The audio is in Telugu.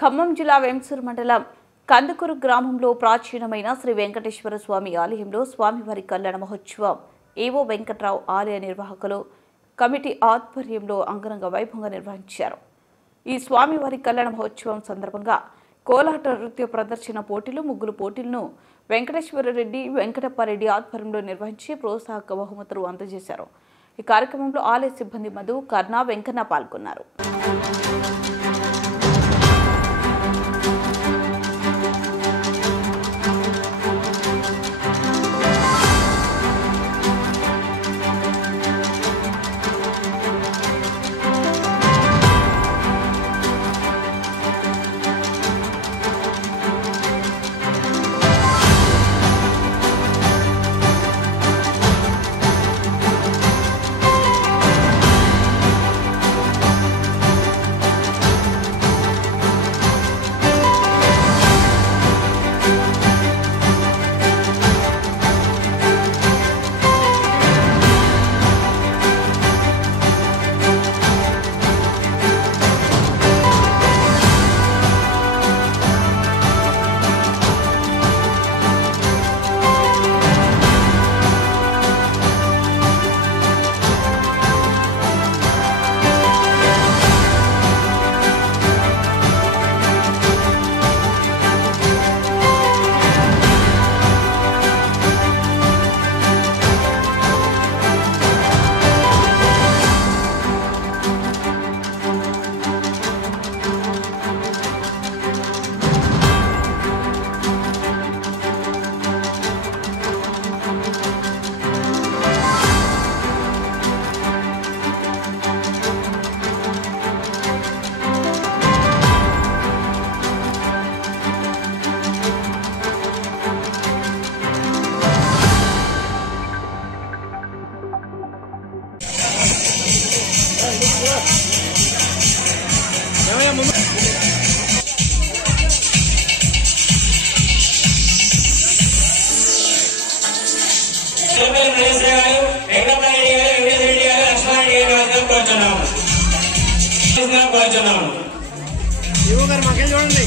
ఖమ్మం జిల్లా వెంసూరు మండలం కందుకూరు గ్రామంలో ప్రాచీనమైన శ్రీ వెంకటేశ్వర స్వామి ఆలయంలో స్వామివారి కళ్యాణ మహోత్సవం ఏవో వెంకట్రావు ఆలయ నిర్వాహకులు కమిటీ ఆధ్వర్యంలో అంగరంగ వైభవంగా నిర్వహించారు। ఈ స్వామివారి కళ్యాణ మహోత్సవం సందర్భంగా కోలాట నృత్య ప్రదర్శన పోటీలు, ముగ్గులు పోటీలను వెంకటేశ్వర రెడ్డి, వెంకటప్పారెడ్డి ఆధ్వర్యంలో నిర్వహించి ప్రోత్సాహక బహుమతులు అందజేశారు। ఈ కార్యక్రమంలో ఆలయ సిబ్బంది మధు, కర్ణ, వెంకన్న పాల్గొన్నారు। చూడండి